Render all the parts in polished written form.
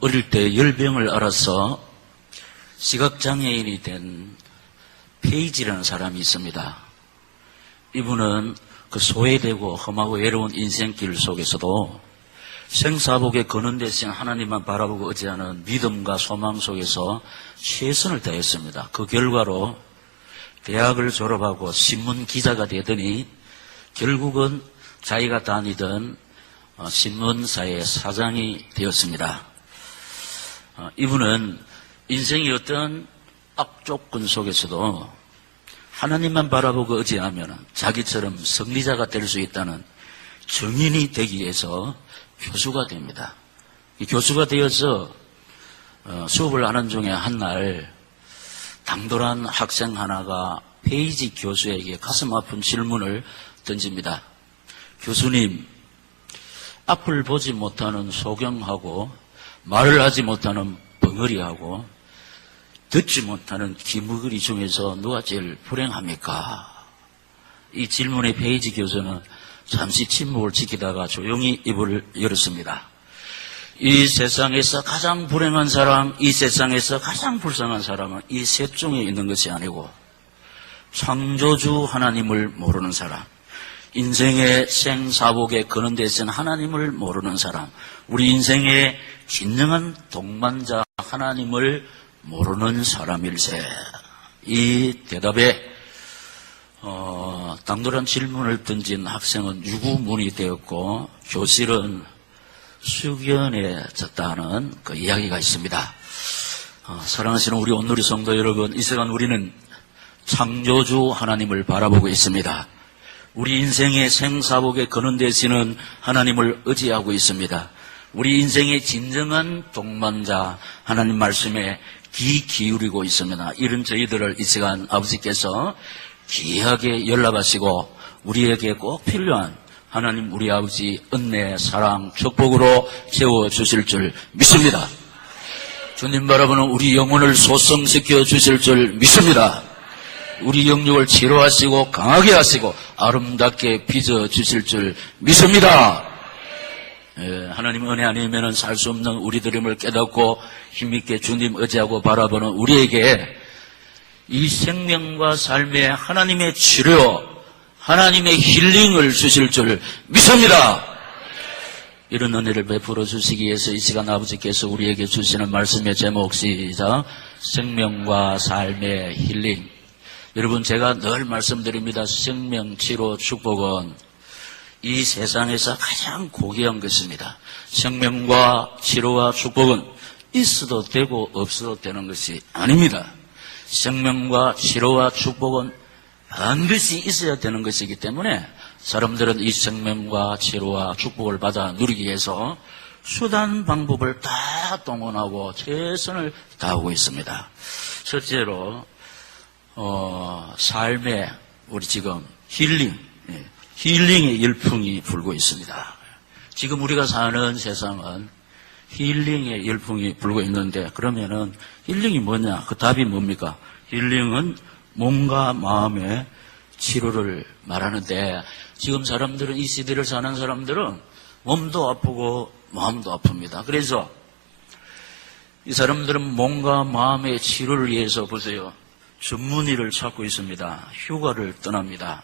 어릴 때 열병을 앓아서 시각장애인이 된 페이지라는 사람이 있습니다. 이분은 그 소외되고 험하고 외로운 인생길 속에서도 생사복에 거는 대신 하나님만 바라보고 의지하는 믿음과 소망 속에서 최선을 다했습니다. 그 결과로 대학을 졸업하고 신문 기자가 되더니 결국은 자기가 다니던 신문사의 사장이 되었습니다. 이분은 인생의 어떤 악조건 속에서도 하나님만 바라보고 의지하면 자기처럼 승리자가 될 수 있다는 증인이 되기 위해서 교수가 됩니다. 이 교수가 되어서 수업을 하는 중에 한 날 당돌한 학생 하나가 페이지 교수에게 가슴 아픈 질문을 던집니다. 교수님, 앞을 보지 못하는 소경하고 말을 하지 못하는 벙어리하고 듣지 못하는 기무거리 중에서 누가 제일 불행합니까? 이 질문에 페이지 교수는 잠시 침묵을 지키다가 조용히 입을 열었습니다. 이 세상에서 가장 불행한 사람, 이 세상에서 가장 불쌍한 사람은 이 셋 중에 있는 것이 아니고 창조주 하나님을 모르는 사람, 인생의 생사복에 거는 데서는 하나님을 모르는 사람, 우리 인생의 진정한 동반자 하나님을 모르는 사람일세. 이 대답에 당돌한 질문을 던진 학생은 유구문이 되었고 교실은 숙연해졌다는 그 이야기가 있습니다. 사랑하시는 우리 온누리 성도 여러분, 이 시간 우리는 창조주 하나님을 바라보고 있습니다. 우리 인생의 생사복에 거는 데시는 하나님을 의지하고 있습니다. 우리 인생의 진정한 동반자 하나님 말씀에 귀 기울이고 있습니다. 이런 저희들을 이 시간 아버지께서 귀하게 연락하시고 우리에게 꼭 필요한 하나님 우리 아버지 은혜, 사랑, 축복으로 채워주실 줄 믿습니다. 주님 바라보는 우리 영혼을 소성시켜 주실 줄 믿습니다. 우리 영육을 치료하시고 강하게 하시고 아름답게 빚어주실 줄 믿습니다. 하나님 은혜 아니면 살 수 없는 우리들임을 깨닫고 힘있게 주님 의지하고 바라보는 우리에게 이 생명과 삶의 하나님의 치료, 하나님의 힐링을 주실 줄 믿습니다. 이런 은혜를 베풀어 주시기 위해서 이 시간 아버지께서 우리에게 주시는 말씀의 제목 시작, 생명과 삶의 힐링. 여러분, 제가 늘 말씀드립니다. 생명, 치료, 축복은 이 세상에서 가장 고귀한 것입니다. 생명과 치료와 축복은 있어도 되고 없어도 되는 것이 아닙니다. 생명과 치료와 축복은 반드시 있어야 되는 것이기 때문에 사람들은 이 생명과 치료와 축복을 받아 누리기 위해서 수단 방법을 다 동원하고 최선을 다하고 있습니다. 첫째로 삶에 우리 지금 힐링의 열풍이 불고 있습니다. 지금 우리가 사는 세상은 힐링의 열풍이 불고 있는데, 그러면은 힐링이 뭐냐? 그 답이 뭡니까? 힐링은 몸과 마음의 치료를 말하는데, 지금 사람들은, 이 시대를 사는 사람들은 몸도 아프고 마음도 아픕니다. 그래서 이 사람들은 몸과 마음의 치료를 위해서 보세요, 전문의를 찾고 있습니다. 휴가를 떠납니다.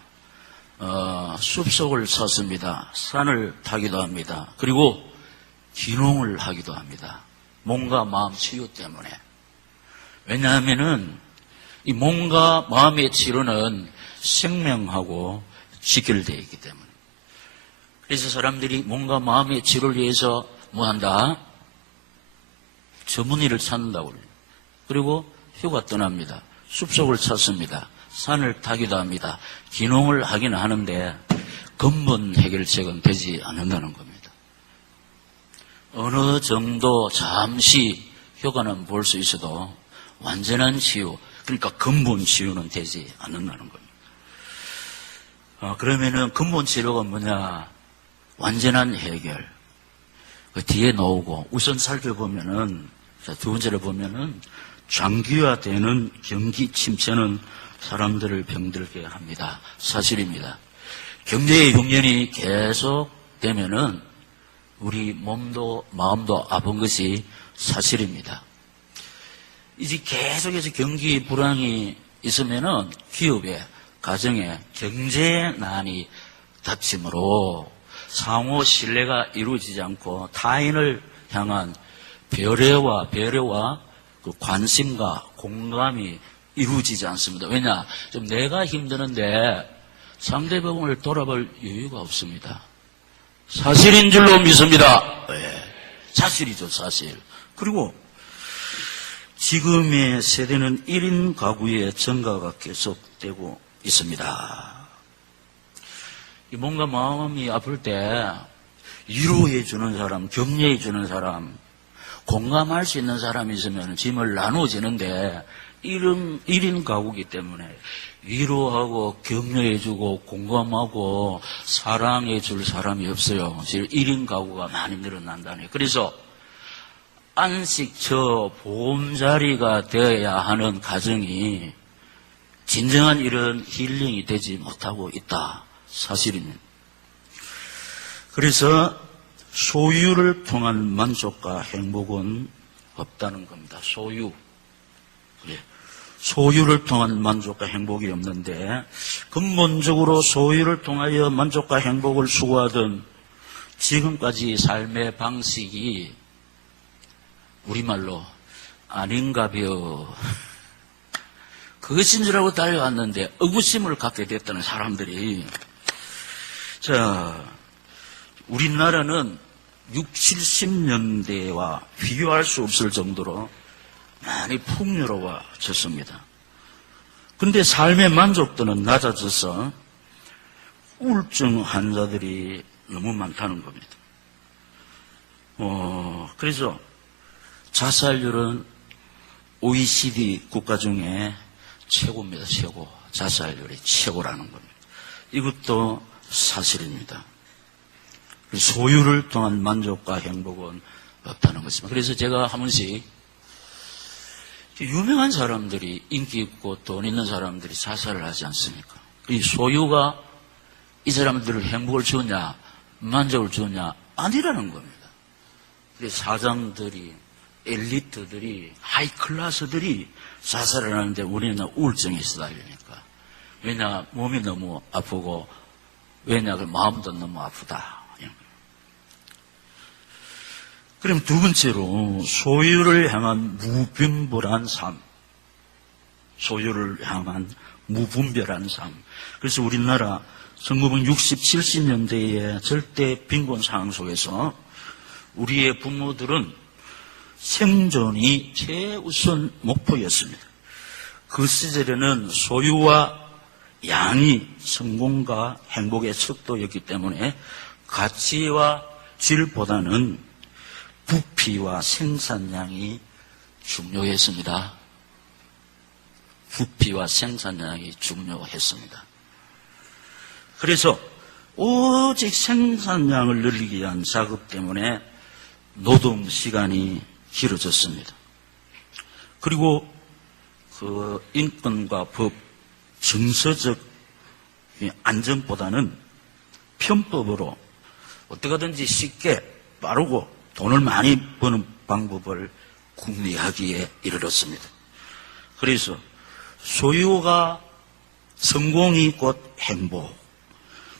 숲속을 찾습니다. 산을 타기도 합니다. 그리고 기농을 하기도 합니다. 몸과 마음 치유 때문에. 왜냐하면은 이 몸과 마음의 치료는 생명하고 직결되어 있기 때문에. 그래서 사람들이 몸과 마음의 치료를 위해서 뭐한다? 전문의를 찾는다고 그래요. 그리고 휴가 떠납니다. 숲속을 찾습니다. 산을 타기도 합니다. 기농을 하기는 하는데 근본 해결책은 되지 않는다는 겁니다. 어느 정도 잠시 효과는 볼 수 있어도 완전한 치유, 그러니까 근본 치유는 되지 않는다는 겁니다. 그러면은 근본 치료가 뭐냐? 완전한 해결. 그 뒤에 나오고, 우선 살펴보면은, 두 번째로 보면은 장기화되는 경기 침체는 사람들을 병들게 합니다. 사실입니다. 경제의 흉년이 계속 되면은 우리 몸도 마음도 아픈 것이 사실입니다. 이제 계속해서 경기 불황이 있으면은 기업에, 가정에 경제난이 닥치므로 상호 신뢰가 이루어지지 않고 타인을 향한 배려와 그 관심과 공감이 이루어지지 않습니다. 왜냐? 좀 내가 힘드는데 상대방을 돌아볼 여유가 없습니다. 사실인 줄로 믿습니다. 네. 사실이죠, 사실. 그리고 지금의 세대는 1인 가구의 증가가 계속되고 있습니다. 뭔가 마음이 아플 때 위로해주는 사람, 격려해주는 사람, 공감할 수 있는 사람이 있으면 짐을 나눠지는데 1인 가구이기 때문에 위로하고 격려해주고 공감하고 사랑해줄 사람이 없어요. 지금 1인 가구가 많이 늘어난다네. 그래서 안식처 보험자리가 되어야 하는 가정이 진정한 이런 힐링이 되지 못하고 있다. 사실입니다. 그래서 소유를 통한 만족과 행복은 없다는 겁니다. 소유. 소유를 통한 만족과 행복이 없는데 근본적으로 소유를 통하여 만족과 행복을 추구하던 지금까지 삶의 방식이 우리말로 아닌가벼. 그것인 줄 알고 달려왔는데 의구심을 갖게 됐다는 사람들이. 자, 우리나라는 60, 70년대와 비교할 수 없을 정도로 많이 풍요로워졌습니다. 근데 삶의 만족도는 낮아져서 우울증 환자들이 너무 많다는 겁니다. 그래서 자살률은 OECD 국가 중에 최고입니다. 최고. 자살률이 최고라는 겁니다. 이것도 사실입니다. 소유를 통한 만족과 행복은 없다는 것입니다. 그래서 제가 한 번씩 유명한 사람들이, 인기 있고 돈 있는 사람들이 자살을 하지 않습니까? 이 소유가 이 사람들을 행복을 주었냐, 만족을 주었냐, 아니라는 겁니다. 그래서 사장들이, 엘리트들이, 하이클래스들이 자살을 하는데 우리는 우울증에 시달리니까. 왜냐, 몸이 너무 아프고, 왜냐, 마음도 너무 아프다. 그럼 두 번째로 소유를 향한 무분별한 삶. 소유를 향한 무분별한 삶. 그래서 우리나라 1960, 70년대의 절대 빈곤 상황 속에서 우리의 부모들은 생존이 최우선 목표였습니다. 그 시절에는 소유와 양이 성공과 행복의 척도였기 때문에 가치와 질보다는 부피와 생산량이 중요했습니다. 부피와 생산량이 중요했습니다. 그래서 오직 생산량을 늘리기 위한 작업 때문에 노동 시간이 길어졌습니다. 그리고 그 인권과 법, 정서적 안전보다는 편법으로 어떻게 하든지 쉽게 빠르고 돈을 많이 버는 방법을 궁리하기에 이르렀습니다. 그래서 소유가 성공이 곧 행복,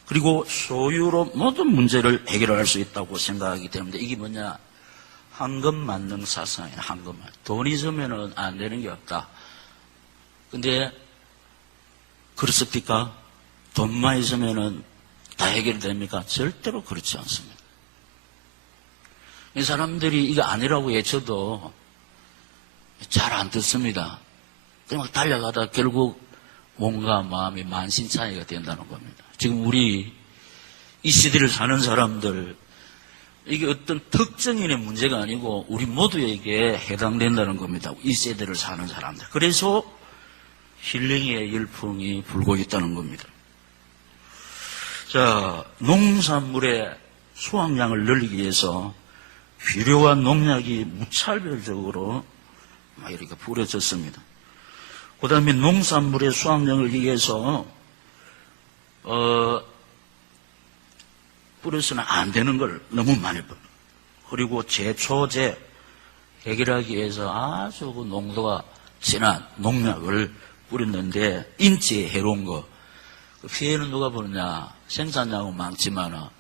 그리고 소유로 모든 문제를 해결할 수 있다고 생각하기 때문에 이게 뭐냐? 황금만능 사상이에요. 황금만. 돈 있으면 안 되는 게 없다. 근데 그렇습니까? 돈만 있으면 다 해결됩니까? 절대로 그렇지 않습니다. 이 사람들이 이거 아니라고 외쳐도 잘 안 듣습니다. 그냥 달려가다 결국 몸과 마음이 만신창이가 된다는 겁니다. 지금 우리 이 시대를 사는 사람들, 이게 어떤 특정인의 문제가 아니고 우리 모두에게 해당된다는 겁니다. 이 세대를 사는 사람들. 그래서 힐링의 열풍이 불고 있다는 겁니다. 자, 농산물의 수확량을 늘리기 위해서 비료와 농약이 무차별적으로 막 이렇게 뿌려졌습니다. 그 다음에 농산물의 수확량을 위해서 뿌려서는 안 되는 걸 너무 많이 뿌려. 그리고 제초제 해결하기 위해서 아주 그 농도가 진한 농약을 뿌렸는데 인체에 해로운 거. 그 피해는 누가 보느냐? 생산량은 많지만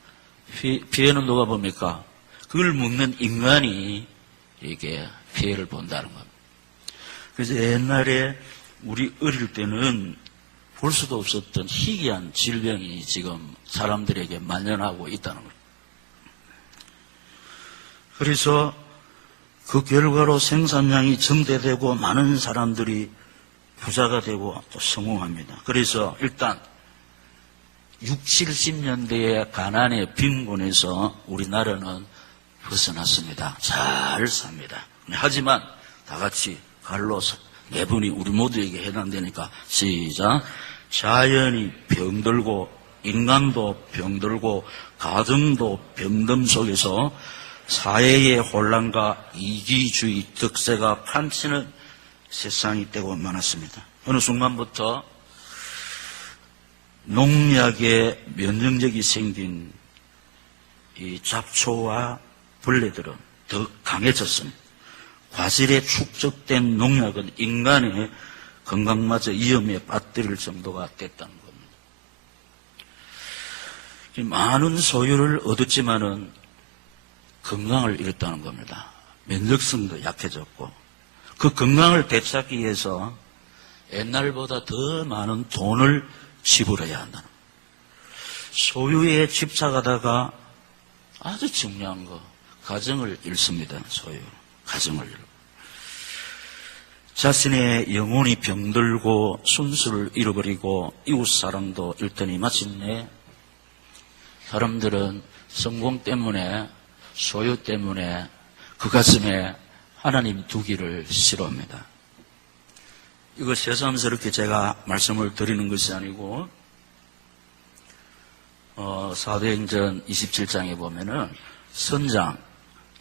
피해는 누가 봅니까? 그걸 먹는 인간이 이게 피해를 본다는 겁니다. 그래서 옛날에 우리 어릴 때는 볼 수도 없었던 희귀한 질병이 지금 사람들에게 만연하고 있다는 겁니다. 그래서 그 결과로 생산량이 증대되고 많은 사람들이 부자가 되고 또 성공합니다. 그래서 일단 60, 70년대의 가난의 빈곤에서 우리나라는 벗어났습니다. 잘 삽니다. 하지만 다 같이 갈로 네 분이 우리 모두에게 해당되니까 시작. 자연이 병들고 인간도 병들고 가정도 병듦 속에서 사회의 혼란과 이기주의 득세가 판치는 세상이 되고 많았습니다. 어느 순간부터 농약에 면역력이 생긴 이 잡초와 벌레들은 더 강해졌습니다. 과실에 축적된 농약은 인간의 건강마저 위험에 빠뜨릴 정도가 됐다는 겁니다. 많은 소유를 얻었지만은 건강을 잃었다는 겁니다. 면역성도 약해졌고 그 건강을 되찾기 위해서 옛날보다 더 많은 돈을 지불해야 한다는 겁니다. 소유에 집착하다가 아주 중요한 거 가정을 잃습니다. 소유 가정을 잃고 자신의 영혼이 병들고 순수를 잃어버리고 이웃사랑도 잃더니 마침내 사람들은 성공 때문에 소유 때문에 그 가슴에 하나님 두기를 싫어합니다. 이거 새삼스럽게 제가 말씀을 드리는 것이 아니고 사도행전 27장에 보면은 선장,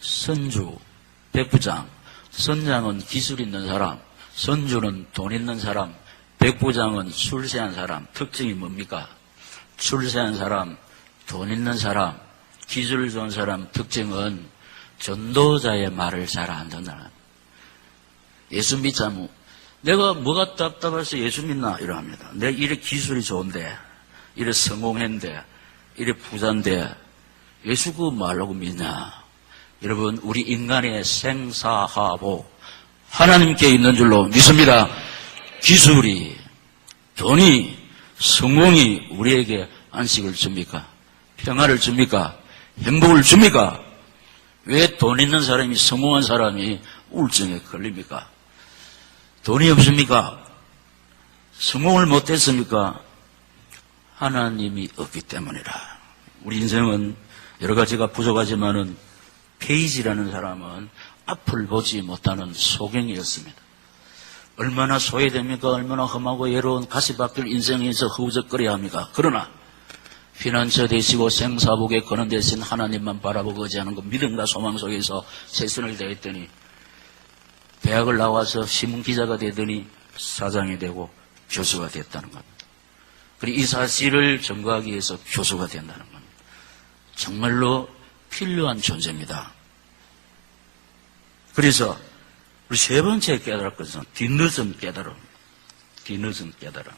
선주, 백부장, 선장은 기술 있는 사람, 선주는 돈 있는 사람, 백부장은 출세한 사람. 특징이 뭡니까? 출세한 사람, 돈 있는 사람, 기술 좋은 사람 특징은 전도자의 말을 잘 안 듣는다. 예수 믿자면 내가 뭐가 답답해서 예수 믿나 이러합니다. 내가 이래 기술이 좋은데, 이래 성공했는데, 이래 부자인데 예수 그 말라고 믿냐? 여러분, 우리 인간의 생사하복 하나님께 있는 줄로 믿습니다. 기술이, 돈이, 성공이 우리에게 안식을 줍니까? 평화를 줍니까? 행복을 줍니까? 왜 돈 있는 사람이, 성공한 사람이 우울증에 걸립니까? 돈이 없습니까? 성공을 못했습니까? 하나님이 없기 때문이라. 우리 인생은 여러 가지가 부족하지만은 페이지라는 사람은 앞을 보지 못하는 소경이었습니다. 얼마나 소외됩니까? 얼마나 험하고 외로운 가시밭길 인생에서 허우적거려야 합니까? 그러나 피난처 되시고 생사복에 거는 대신 하나님만 바라보고 의지하는 그 믿음과 소망 속에서 최선을 다했더니 대학을 나와서 신문기자가 되더니 사장이 되고 교수가 됐다는 겁니다. 그리고 이 사실을 증거하기 위해서 교수가 된다는 겁니다. 정말로 필요한 존재입니다. 그래서 우리 세 번째 깨달을 것은 뒤늦은 깨달음. 뒤늦은 깨달음.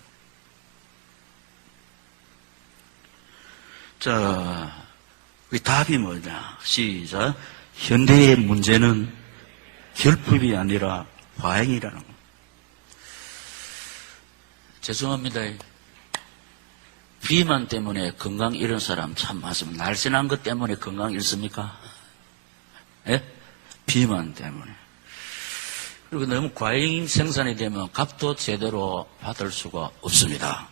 자, 그 답이 뭐냐? 시작. 현대의 문제는 결핍이 아니라 과잉이라는 겁니다. 죄송합니다. 비만 때문에 건강 잃은 사람 참 많습니다. 날씬한 것 때문에 건강 잃습니까? 예? 비만 때문에. 그리고 너무 과잉 생산이 되면 값도 제대로 받을 수가 없습니다.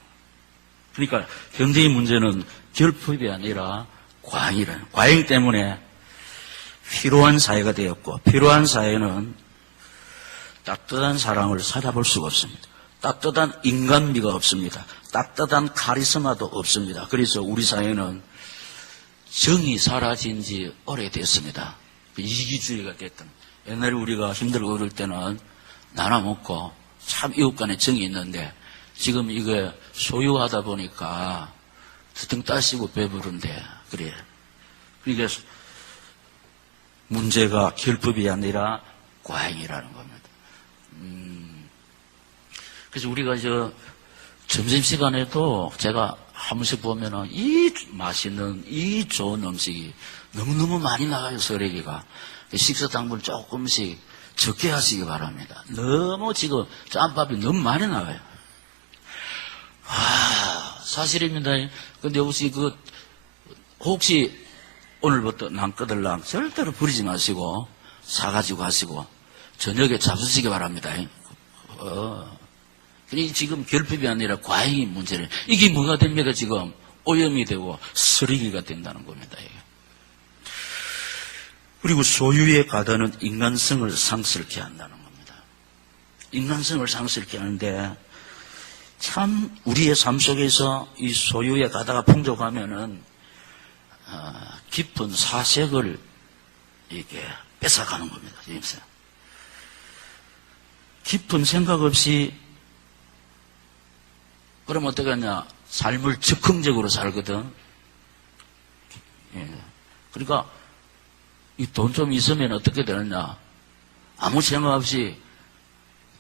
그러니까 현대의 문제는 결핍이 아니라 과잉이라는, 과잉 때문에 필요한 사회가 되었고, 필요한 사회는 따뜻한 사랑을 찾아볼 수가 없습니다. 따뜻한 인간미가 없습니다. 따뜻한 카리스마도 없습니다. 그래서 우리 사회는 정이 사라진 지 오래됐습니다. 이기주의가 됐던. 옛날에 우리가 힘들고 그럴 때는 나눠 먹고 참 이웃 간에 정이 있는데 지금 이거 소유하다 보니까 등 따시고 배부른데 그래. 그러니까 문제가 결핍이 아니라 과잉이라는 겁니다. 그래서 우리가 점심시간에도 제가 한 번씩 보면은 이 맛있는, 이 좋은 음식이 너무너무 많이 나가요, 서래기가. 식사 당분 조금씩 적게 하시기 바랍니다. 너무 지금 짬밥이 너무 많이 나가요. 사실입니다. 근데 혹시 오늘부터 남꺼들랑 절대로 버리지 마시고 사가지고 하시고 저녁에 잡수시기 바랍니다. 지금 결핍이 아니라 과잉이 문제를. 이게 뭐가 됩니까? 지금 오염이 되고 쓰레기가 된다는 겁니다. 그리고 소유의 가다는 인간성을 상실케 한다는 겁니다. 인간성을 상실케 하는데 참 우리의 삶 속에서 이 소유의 가다가 풍족하면은 깊은 사색을 이렇게 뺏어가는 겁니다. 깊은 생각 없이 그럼 어떻게 하냐? 삶을 즉흥적으로 살거든. 그러니까 이 돈 좀 있으면 어떻게 되느냐? 아무 생각 없이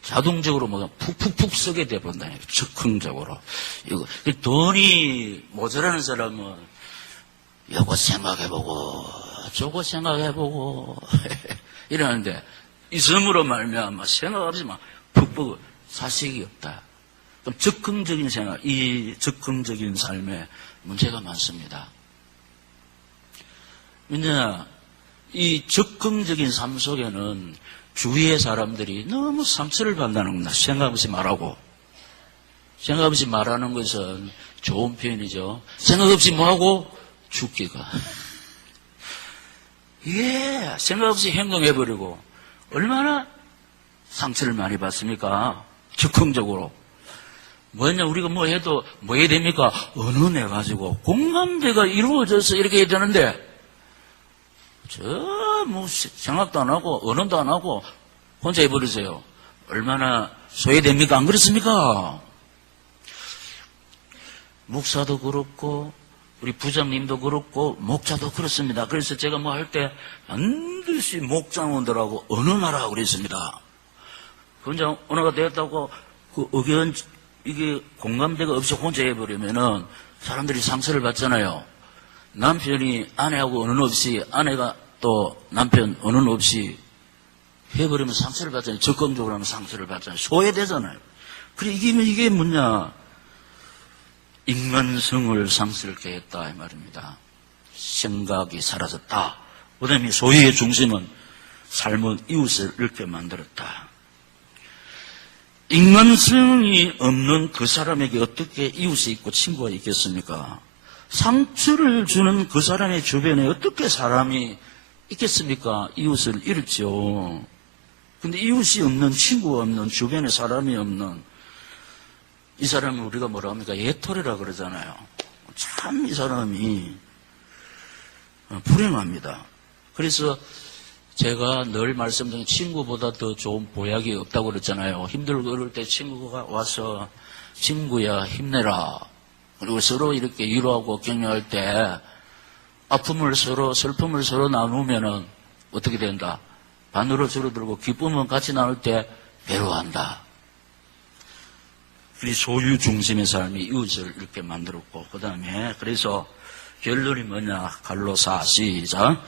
자동적으로 뭐가 푹푹푹 쓰게 돼 본다니까. 즉흥적으로. 이거 돈이 모자라는 사람은 이거 생각해보고 저거 생각해보고 이러는데 이성으로 말미암아 생각 없이 막 푹푹 사식이 없다. 그럼 즉흥적인 생각, 이 즉흥적인 삶에 문제가 많습니다. 왜냐, 이 즉흥적인 삶 속에는 주위의 사람들이 너무 상처를 받는다는 겁니다. 생각 없이 말하고. 생각 없이 말하는 것은 좋은 표현이죠. 생각 없이 뭐하고? 죽기가. 이게 생각 없이 행동해버리고 얼마나 상처를 많이 받습니까? 즉흥적으로. 뭐냐, 우리가 뭐 해도 뭐 해야 됩니까? 언어내가지고 공감대가 이루어져서 이렇게 해야 되는데 뭐 생각도 안 하고 언어도 안 하고 혼자 해버리세요. 얼마나 소외됩니까? 안 그렇습니까? 목사도 그렇고 우리 부장님도 그렇고 목자도 그렇습니다. 그래서 제가 뭐 할 때 반드시 목장원들하고 언어나라고 그랬습니다. 혼자 언어가 되었다고 그 의견 이게 공감대가 없이 혼자 해버리면은 사람들이 상처를 받잖아요. 남편이 아내하고 언어 없이 아내가 또 남편 언어 없이 해버리면 상처를 받잖아요. 적극적으로 하면 상처를 받잖아요. 소외되잖아요. 그래 이게 뭐냐? 인간성을 상스럽게 했다 이 말입니다. 생각이 사라졌다. 그 다음에 소유의 중심은 삶은 이웃을 잃게 만들었다. 인간성이 없는 그 사람에게 어떻게 이웃이 있고 친구가 있겠습니까? 상처를 주는 그 사람의 주변에 어떻게 사람이 있겠습니까? 이웃을 잃죠. 근데 이웃이 없는, 친구가 없는, 주변에 사람이 없는 이 사람을 우리가 뭐라 합니까? 예토리라 그러잖아요. 참 이 사람이 불행합니다. 그래서 제가 늘 말씀드린 친구보다 더 좋은 보약이 없다고 그랬잖아요. 힘들고 그럴 때 친구가 와서 친구야 힘내라. 그리고 서로 이렇게 위로하고 격려할 때 아픔을 서로 슬픔을 서로 나누면은 어떻게 된다? 반으로 줄어들고 기쁨은 같이 나눌 때 괴로워한다. 그리 소유 중심의 삶이 이웃을 이렇게 만들었고 그 다음에 그래서 결론이 뭐냐? 갈로사 시작.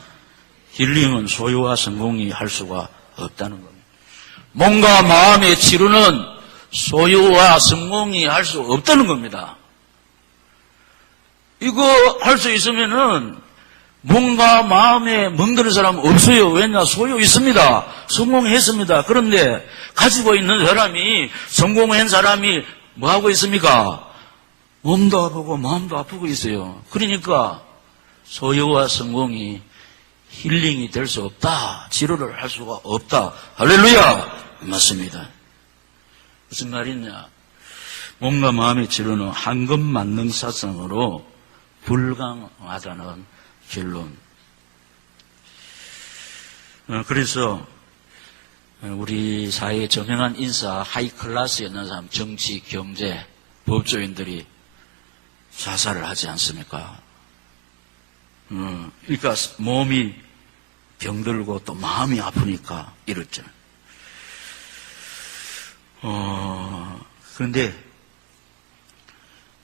힐링은 소유와 성공이 할 수가 없다는 겁니다. 몸과 마음의 치료는 소유와 성공이 할 수 없다는 겁니다. 이거 할 수 있으면은 몸과 마음에 멍드는 사람 없어요. 왜냐? 소유 있습니다. 성공했습니다. 그런데 가지고 있는 사람이 성공한 사람이 뭐 하고 있습니까? 몸도 아프고 마음도 아프고 있어요. 그러니까 소유와 성공이 힐링이 될 수 없다. 치료를 할 수가 없다. 할렐루야! 맞습니다. 무슨 말이냐? 몸과 마음의 치료는 한금 만능 사상으로 불가능하다는 결론. 그래서 우리 사회의 저명한 인사, 하이클래스에 있는 사람, 정치, 경제, 법조인들이 자살을 하지 않습니까? 그러니까 몸이 병들고 또 마음이 아프니까 이렇죠. 그런데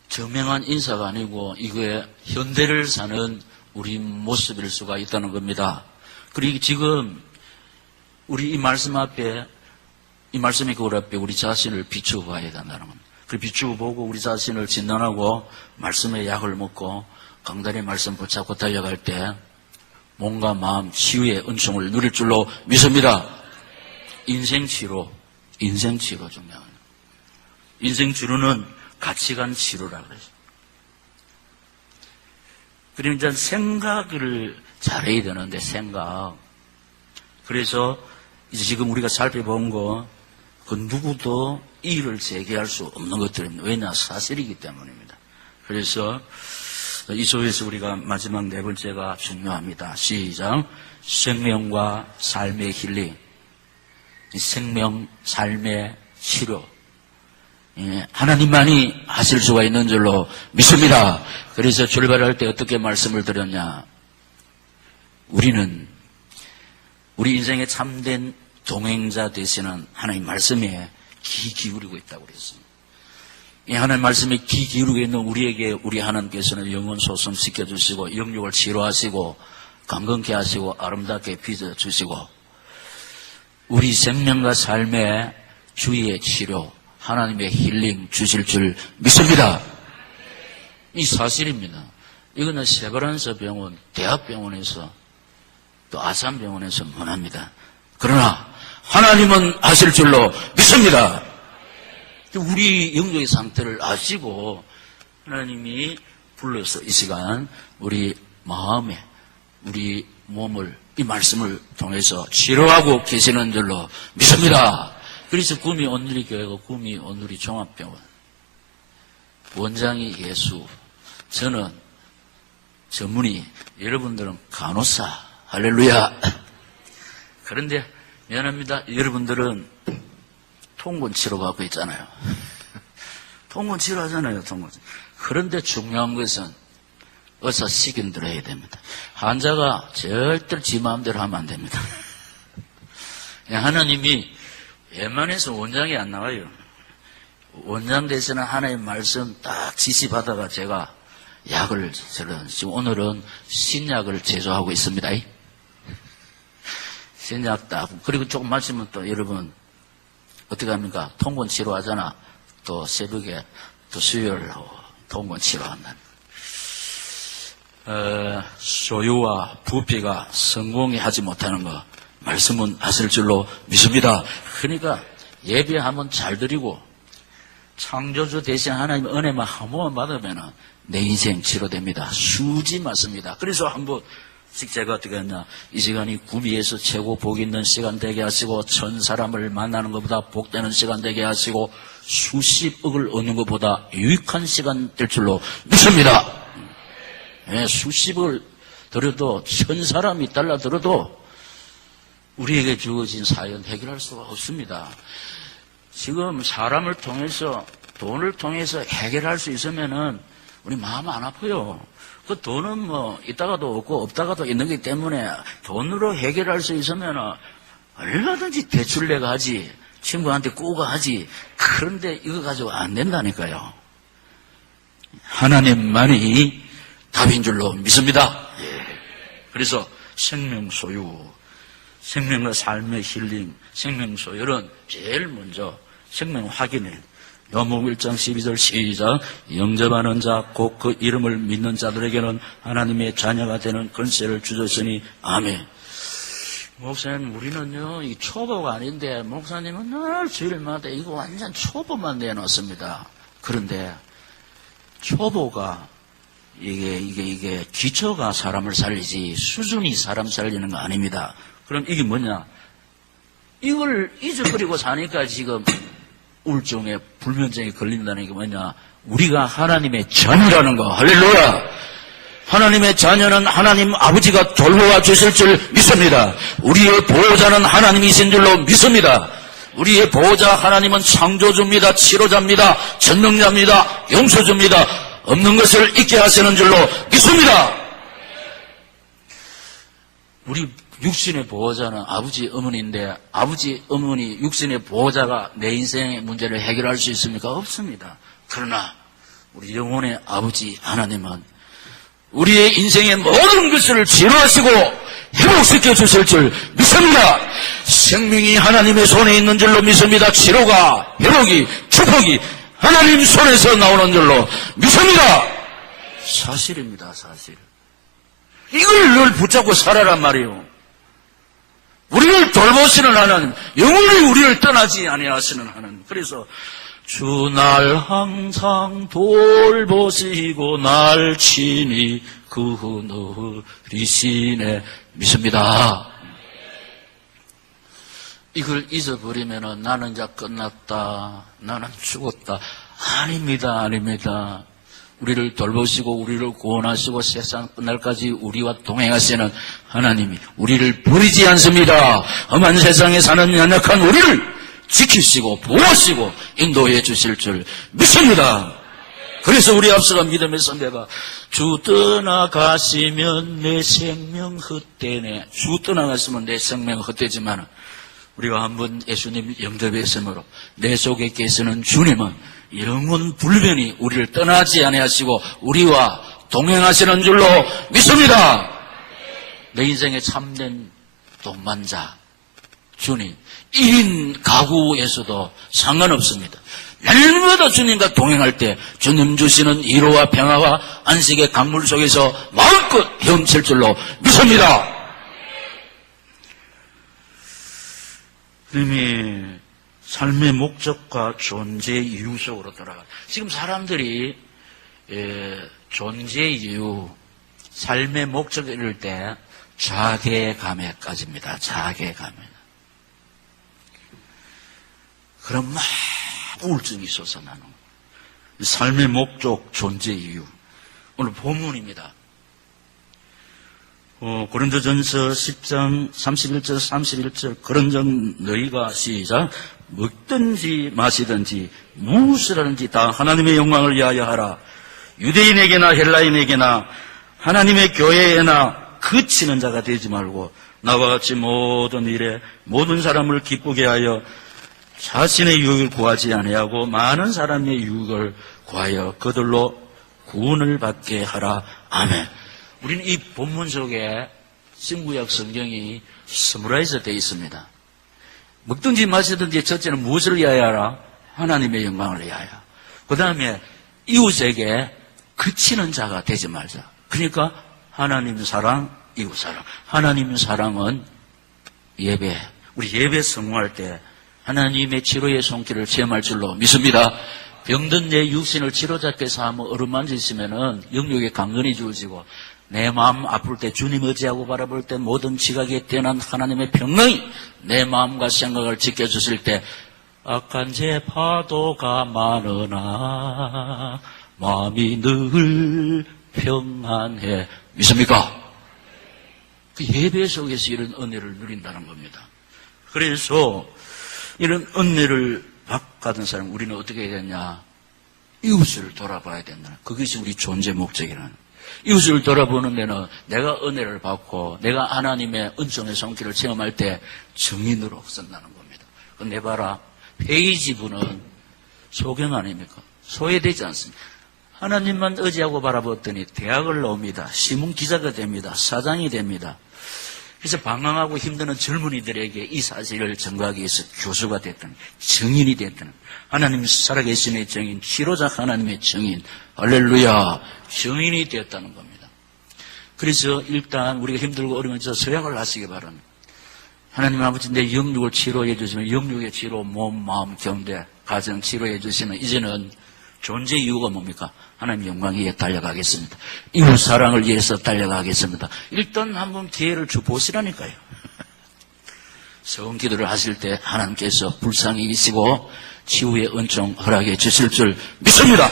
저명한 인사가 아니고 이거에 현대를 사는 우리 모습일 수가 있다는 겁니다. 그리고 지금 우리 이 말씀 앞에 이 말씀의 거울 앞에 우리 자신을 비추어 봐야 된다는 겁니다. 그 비추어 보고 우리 자신을 진단하고 말씀의 약을 먹고 강단의 말씀 붙잡고 달려갈 때 몸과 마음 치유의 은총을 누릴 줄로 믿습니다. 인생치료 중요합니다. 인생치료는 가치관 치료라 그랬어요. 그러면 이제 생각을 잘해야 되는데 생각. 그래서 이제 지금 우리가 살펴본 거 그 누구도 이의를 제기할 수 없는 것들입니다. 왜냐? 사실이기 때문입니다. 그래서 이 속에서 우리가 마지막 네 번째가 중요합니다. 시작. 생명과 삶의 힐링. 생명, 삶의 치료. 하나님만이 하실 수가 있는 줄로 믿습니다. 그래서 출발할 때 어떻게 말씀을 드렸냐? 우리는 우리 인생의 참된 동행자 되시는 하나님 말씀에 귀 기울이고 있다고 그랬습니다. 이 하나님 말씀에 귀 기울이고 있는 우리에게 우리 하나님께서는 영혼 소성시켜 주시고 영육을 치료하시고 강건케 하시고 아름답게 빚어주시고 우리 생명과 삶의 주위의 치료 하나님의 힐링 주실 줄 믿습니다. 이 사실입니다. 이거는 세브란스 병원, 대학병원에서 또 아산병원에서 원합니다. 그러나 하나님은 하실 줄로 믿습니다. 우리 영적의 상태를 아시고 하나님이 불러서 이 시간 우리 마음에 우리 몸을 이 말씀을 통해서 치료하고 계시는 줄로 믿습니다. 그래서 구미 온누리 교회가 구미 온누리 종합병원 원장이 예수, 저는 전문의, 여러분들은 간호사. 할렐루야. 그런데 미안합니다. 여러분들은 통근 치료받고 있잖아요. 통근 치료하잖아요. 통근. 그런데 중요한 것은 의사 시킨 대로 해야 됩니다. 환자가 절대 지 마음대로 하면 안 됩니다. 하나님이 웬만해서 원장이 안 나와요. 원장 대신에 하나님 말씀 딱 지시받아가 제가 약을 지금 오늘은 신약을 제조하고 있습니다. 신약 딱 그리고 조금 마시면 또 여러분 어떻게 합니까? 통근 치료하잖아. 또 새벽에 또 수요일하고 통근 치료한다. 소유와 부피가 성공히 하지 못하는 거 말씀은 하실 줄로 믿습니다. 그러니까 예배 한번 잘 드리고 창조주 대신 하나님 은혜만 한 번만 받으면 내 인생 치료됩니다. 수지 맞습니다. 그래서 한번 제가 어떻게 했냐, 이 시간이 구미에서 최고 복 있는 시간 되게 하시고 천 사람을 만나는 것보다 복되는 시간 되게 하시고 수십억을 얻는 것보다 유익한 시간 될 줄로 믿습니다. 네, 수십억을 들어도 천 사람이 달라 들어도 우리에게 주어진 사연 해결할 수가 없습니다. 지금 사람을 통해서 돈을 통해서 해결할 수 있으면은 우리 마음 안 아파요. 그 돈은 뭐 있다가도 없고 없다가도 있는 거기 때문에 돈으로 해결할 수 있으면 얼마든지 대출 내가 하지, 친구한테 꾸가 하지. 그런데 이거 가지고 안 된다니까요. 하나님만이 답인 줄로 믿습니다. 그래서 생명 소유, 생명과 삶의 힐링, 생명 소유는 제일 먼저 생명 확인을 요한복음 1장 12절 시작. 영접하는 자 곧 그 이름을 믿는 자들에게는 하나님의 자녀가 되는 권세를 주셨으니 아멘. 목사님 우리는요 이 초보가 아닌데 목사님은 늘 주일마다 이거 완전 초보만 내놓습니다. 그런데 초보가 이게 기초가 사람을 살리지 수준이 사람 살리는 거 아닙니다. 그럼 이게 뭐냐? 이걸 잊어버리고 사니까 지금 우울증에 불면증에 걸린다는 게 뭐냐? 우리가 하나님의 자녀라는 거. 할렐루야. 하나님의 자녀는 하나님 아버지가 돌보아 주실 줄 믿습니다. 우리의 보호자는 하나님이신 줄로 믿습니다. 우리의 보호자 하나님은 창조주입니다. 치료자입니다. 전능자입니다. 용서주입니다. 없는 것을 있게 하시는 줄로 믿습니다. 우리 육신의 보호자는 아버지, 어머니인데 아버지, 어머니, 육신의 보호자가 내 인생의 문제를 해결할 수 있습니까? 없습니다. 그러나 우리 영혼의 아버지 하나님은 우리의 인생의 모든 것을 치료하시고 회복시켜 주실 줄 믿습니다. 생명이 하나님의 손에 있는 줄로 믿습니다. 치료가, 회복이, 축복이 하나님 손에서 나오는 줄로 믿습니다. 사실입니다. 사실. 이걸 늘 붙잡고 살아란 말이에요. 우리를 돌보시는 하나님, 영원히 우리를 떠나지 아니하시는 하나님. 그래서 주 날 항상 돌보시고 날 친히 그늘이시네 믿습니다. 이걸 잊어버리면 나는 이제 끝났다, 나는 죽었다. 아닙니다. 아닙니다. 우리를 돌보시고 우리를 구원하시고 세상 끝날까지 우리와 동행하시는 하나님이 우리를 버리지 않습니다. 험한 세상에 사는 연약한 우리를 지키시고 보호하시고 인도해 주실 줄 믿습니다. 그래서 우리 앞서가 믿음의 선배가 주 떠나가시면 내 생명 헛되네. 주 떠나갔으면 내 생명 헛되지만 우리가 한번 예수님 영접했으므로 내 속에 계시는 주님은 영원 불변히 우리를 떠나지 아니하시고 우리와 동행하시는 줄로 믿습니다. 내 인생의 참된 동반자 주님 1인 가구에서도 상관없습니다. 날마다 주님과 동행할 때 주님 주시는 위로와 평화와 안식의 강물 속에서 마음껏 헤엄칠 줄로 믿습니다. 주님이 삶의 목적과 존재 이유 속으로 들어가. 지금 사람들이 존재 이유, 삶의 목적을 이룰 때 자괴감에까지입니다. 자괴감에. 그럼 막 우울증이 있어서 나는 삶의 목적, 존재 이유. 오늘 본문입니다. 고린도전서 10장 31절 31절 그런 적 너희가 시작 먹든지 마시든지 무엇을 하든지 다 하나님의 영광을 위하여 하라. 유대인에게나 헬라인에게나 하나님의 교회에나 그치는 자가 되지 말고 나와 같이 모든 일에 모든 사람을 기쁘게 하여 자신의 유익을 구하지 아니하고 많은 사람의 유익을 구하여 그들로 구원을 받게 하라. 아멘. 우리는 이 본문 속에 신구약 성경이 서머라이즈 되어 있습니다. 먹든지 마시든지 첫째는 무엇을 위하여 하라? 하나님의 영광을 위하여. 그 다음에 이웃에게 그치는 자가 되지 말자. 그러니까 하나님 사랑, 이웃 사랑. 하나님 사랑은 예배. 우리 예배 성공할 때 하나님의 치료의 손길을 체험할 줄로 믿습니다. 병든 내 육신을 치료잡게 삼아 어루만지시면은 영육의 강건이 주어지고 내 마음 아플 때 주님 의지하고 바라볼 때 모든 지각에 뛰어난 하나님의 평강이 내 마음과 생각을 지켜주실 때 악한 제 파도가 많으나 마음이 늘 평안해. 믿습니까? 그 예배 속에서 이런 은혜를 누린다는 겁니다. 그래서 이런 은혜를 받은 사람 우리는 어떻게 해야 되냐? 이웃을 돌아봐야 된다. 그것이 우리 존재 목적이라는. 이웃을 돌아보는 데는 내가 은혜를 받고 내가 하나님의 은총의 손길을 체험할 때 정인으로 쓴다는 겁니다. 근데 봐라, 페이지부는 소경 아닙니까? 소외되지 않습니다. 하나님만 의지하고 바라봤더니 대학을 나옵니다. 신문 기자가 됩니다. 사장이 됩니다. 그래서 방황하고 힘드는 젊은이들에게 이 사실을 전가하기 위해서 교수가 됐던, 증인이 됐던, 하나님 살아계신의 증인, 치료자 하나님의 증인, 할렐루야, 증인이 되었다는 겁니다. 그래서 일단 우리가 힘들고 어려우면 저 서약을 하시기 바랍니다. 하나님 아버지 내 영육을 치료해 주시면 영육의 치료, 몸, 마음, 경대, 가정 치료해 주시면 이제는 존재 이유가 뭡니까? 하나님 영광 위에 달려가겠습니다. 이웃 사랑을 위해서 달려가겠습니다. 일단 한번 기회를 주보시라니까요. 성은 기도를 하실 때 하나님께서 불쌍히 계시고 치유의 은총 허락해 주실 줄 믿습니다.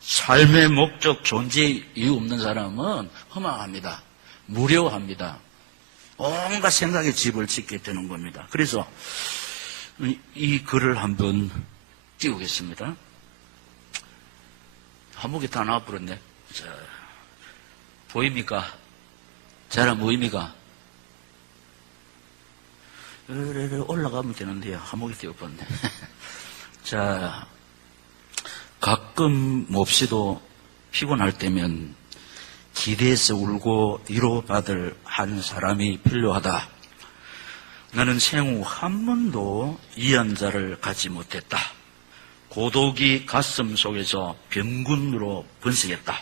삶의 목적, 존재 이유 없는 사람은 허망합니다. 무료합니다. 온갖 생각에 집을 짓게 되는 겁니다. 그래서 이 글을 한번 띄우겠습니다. 한목이 다 나와버렸네. 자, 보입니까? 잘 안 보입니까? 올라가면 되는데요. 한목이 띄워버렸네. 자, 가끔 몹시도 피곤할 때면 기대해서 울고 위로받을 한 사람이 필요하다. 나는 생후 한 번도 이한자를 갖지 못했다. 고독이 가슴 속에서 병군으로 번식했다.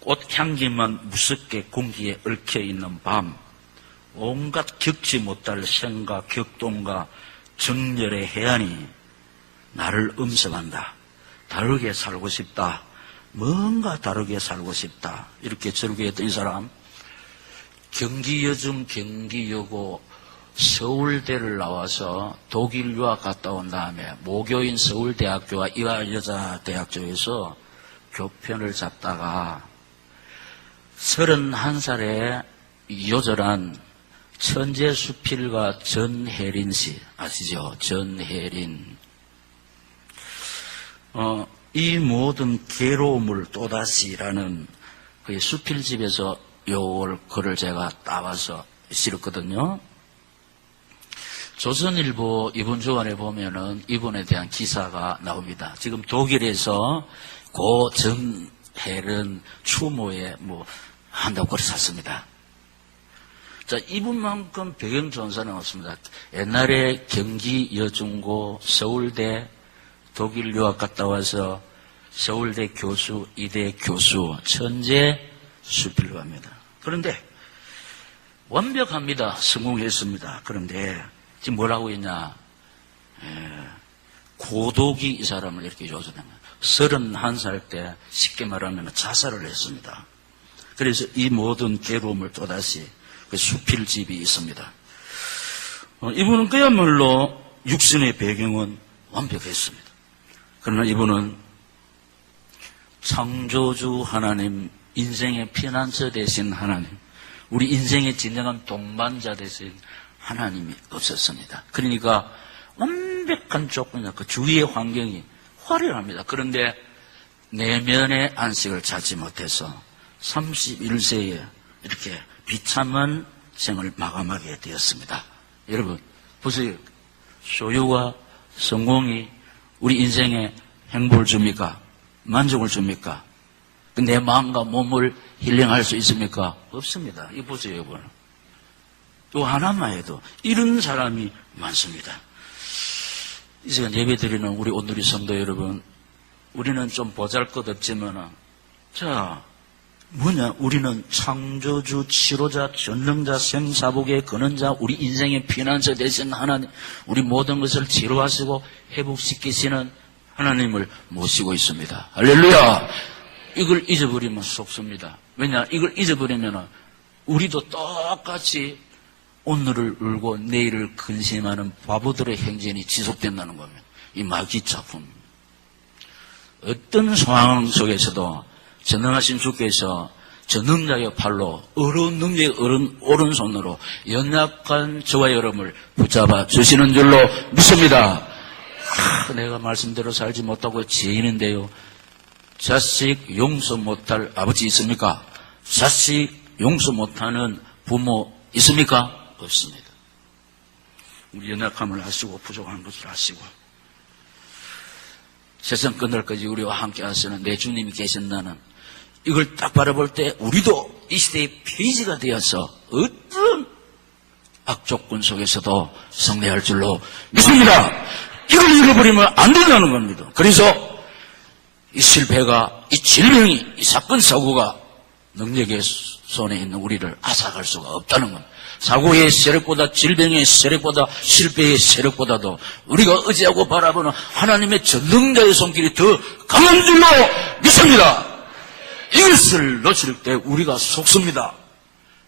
꽃향기만 무섭게 공기에 얽혀있는 밤, 온갖 겪지 못할 생각, 격동과 정열의 해안이 나를 음성한다. 다르게 살고 싶다. 뭔가 다르게 살고 싶다. 이렇게 절규했던 이 사람, 경기여중 경기여고 서울대를 나와서 독일 유학 갔다 온 다음에 모교인 서울대학교와 이화여자대학교에서 교편을 잡다가 31살에 요절한 천재수필가 전혜린 씨 아시죠? 전혜린. 이 모든 괴로움을 또다시라는 그 수필집에서 요 글을 제가 따와서 실었거든요. 조선일보 이번 주간에 보면은 이분에 대한 기사가 나옵니다. 지금 독일에서 고 전해른 추모에 한다고 글을 샀습니다. 자, 이분만큼 배경 좋은 사람은 없습니다. 옛날에 경기 여중고 서울대 독일 유학 갔다 와서 서울대 교수, 이대 교수, 천재 수필가입니다. 그런데 완벽합니다. 성공했습니다. 그런데 지금 뭐라고 했냐? 고독이 이 사람을 이렇게 조절합니다. 31살 때 쉽게 말하면 자살을 했습니다. 그래서 이 모든 괴로움을 또다시 그 수필집이 있습니다. 이분은 그야말로 육신의 배경은 완벽했습니다. 그러나 이분은 창조주 하나님, 인생의 피난처 되신 하나님, 우리 인생의 진정한 동반자 되신 하나님이 없었습니다. 그러니까 완벽한 조건이나 그 주위의 환경이 화려합니다. 그런데 내면의 안식을 찾지 못해서 31세에 이렇게 비참한 생을 마감하게 되었습니다. 여러분 보세요. 소유와 성공이 우리 인생에 행복을 줍니까? 만족을 줍니까? 내 마음과 몸을 힐링할 수 있습니까? 없습니다. 이거 보세요, 여러분. 또 하나만 해도 이런 사람이 많습니다. 이 시간 예배 드리는 우리 온누리 성도 여러분, 우리는 좀 보잘것없지만 우리는 창조주, 치료자, 전능자, 생사복의 근원자, 우리 인생의 피난처 되신 하나님, 우리 모든 것을 치료하시고 회복시키시는 하나님을 모시고 있습니다. 할렐루야! 이걸 잊어버리면 속습니다. 왜냐? 이걸 잊어버리면 우리도 똑같이 오늘을 울고 내일을 근심하는 바보들의 행진이 지속된다는 겁니다. 이 마귀 작품. 어떤 상황 속에서도 전능하신 주께서 전능자의 팔로 어려운 능력의 오른손으로 연약한 저와 여러분을 붙잡아 주시는 줄로 믿습니다. 내가 말씀대로 살지 못하고 죄인인데요. 자식 용서 못할 아버지 있습니까? 자식 용서 못하는 부모 있습니까? 없습니다. 우리 연약함을 아시고 부족한 것을 아시고 세상 끝날까지 우리와 함께 하시는 내 주님이 계신다는 이걸 딱 바라볼 때 우리도 이 시대의 폐지가 되어서 어떤 악조건 속에서도 승리할 줄로 믿습니다. 이걸 잃어버리면 안 된다는 겁니다. 그래서 이 실패가, 이 질병이, 이 사건 사고가 능력의 손에 있는 우리를 앗아갈 수가 없다는 겁니다. 사고의 세력보다, 질병의 세력보다, 실패의 세력보다도 우리가 의지하고 바라보는 하나님의 전능자의 손길이 더 강한 줄로 믿습니다. 이것을 놓칠 때 우리가 속습니다.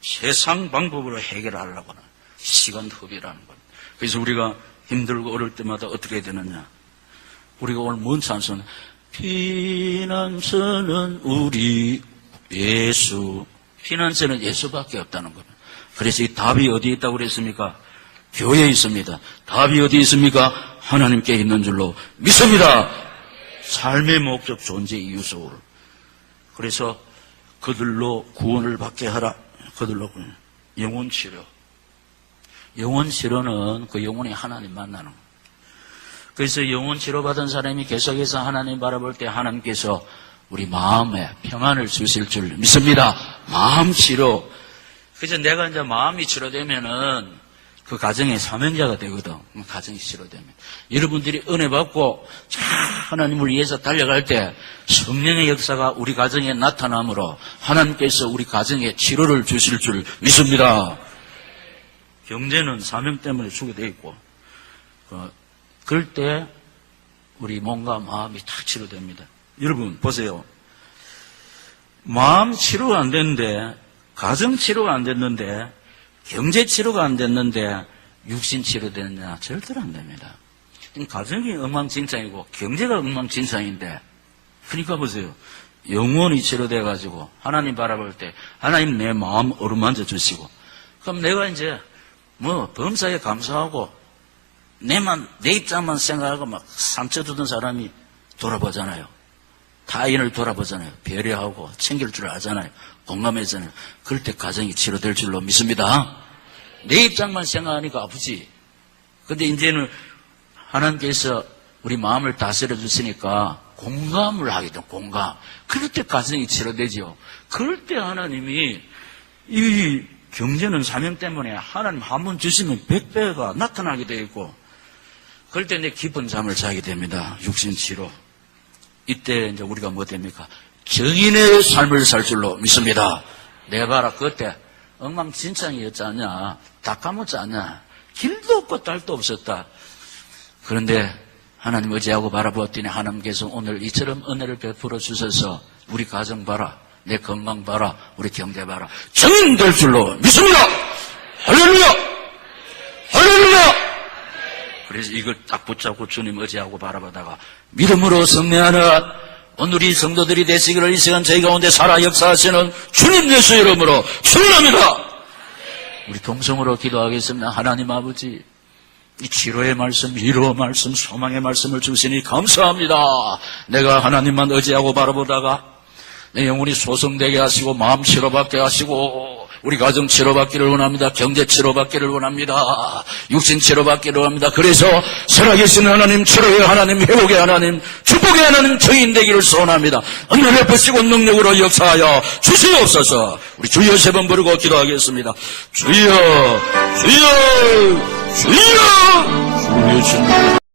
세상 방법으로 해결하려고는 시간 허비라는 것. 그래서 우리가 힘들고 어려울 때마다 어떻게 해야 되느냐. 우리가 오늘 뭔 찬송? 피난처는 우리 예수. 피난처는 예수밖에 없다는 겁니다. 그래서 이 답이 어디에 있다고 그랬습니까? 교회에 있습니다. 답이 어디에 있습니까? 하나님께 있는 줄로 믿습니다. 삶의 목적, 존재, 이유 속으로. 그래서 그들로 구원을 받게 하라. 그들로 영혼치료. 영혼치료는 그 영혼이 하나님 만나는 거예요. 그래서 영혼치료 받은 사람이 계속해서 하나님 바라볼 때 하나님께서 우리 마음에 평안을 주실 줄 믿습니다. 마음치료. 그래서 내가 이제 마음이 치료되면은 그 가정의 사명자가 되거든. 가정이 치료되면. 여러분들이 은혜 받고 하나님을 위해서 달려갈 때 성령의 역사가 우리 가정에 나타나므로 하나님께서 우리 가정에 치료를 주실 줄 믿습니다. 경제는 사명 때문에 주게 돼 있고, 그럴 때 우리 몸과 마음이 다 치료됩니다. 여러분 보세요. 마음 치료가 안 됐는데, 가정 치료가 안 됐는데, 경제 치료가 안 됐는데 육신 치료되느냐? 절대로 안 됩니다. 가정이 엉망진창이고 경제가 엉망진창인데, 그러니까 보세요. 영혼이 치료돼가지고 하나님 바라볼 때 하나님 내 마음 어루만져 주시고, 그럼 내가 이제 범사에 감사하고 내 입장만 생각하고 막 상처 주던 사람이 돌아보잖아요. 타인을 돌아보잖아요. 배려하고 챙길 줄 알잖아요. 공감하잖아요. 그럴 때 가정이 치료될 줄로 믿습니다. 내 입장만 생각하니까 아프지. 근데 이제는 하나님께서 우리 마음을 다스려 주시니까 공감을 하게 돼, 공감. 그럴 때 가정이 치료되죠. 그럴 때 하나님이 이 경제는 사명 때문에 하나님 한 번 주시면 100배가 나타나게 되어 있고, 그럴 때 내 깊은 잠을 자게 됩니다. 육신 치료. 이때 이제 우리가 뭐 됩니까? 정인의 삶을 살 줄로 믿습니다. 내 봐라, 그때 엉망진창이었지 않냐? 다 까먹지 않냐? 길도 없고 딸도 없었다. 그런데 하나님 의지하고 바라보았더니 하나님께서 오늘 이처럼 은혜를 베풀어 주셔서 우리 가정 봐라, 내 건강 봐라, 우리 경제 봐라, 정인 될 줄로 믿습니다. 할렐루야! 할렐루야! 그래서 이걸 딱 붙잡고 주님 의지하고 바라보다가 믿음으로 승리하는 오늘 이 성도들이 되시기를 이 시간 저희 가운데 살아 역사하시는 주님 예수 이름으로 축원합니다. 우리 동성으로 기도하겠습니다. 하나님 아버지, 이 치료의 말씀, 위로의 말씀, 소망의 말씀을 주시니 감사합니다. 내가 하나님만 의지하고 바라보다가 내 영혼이 소성되게 하시고 마음 치료받게 하시고 우리 가정 치료받기를 원합니다. 경제 치료받기를 원합니다. 육신 치료받기를 원합니다. 그래서 살아계시는 하나님, 치료의 하나님, 회복의 하나님, 축복의 하나님 정인 되기를 소원합니다. 은혜를 베푸시고 능력으로 역사하여 주시옵소서. 우리 주여 세 번 부르고 기도하겠습니다. 주여, 주여, 주여, 주여, 주여.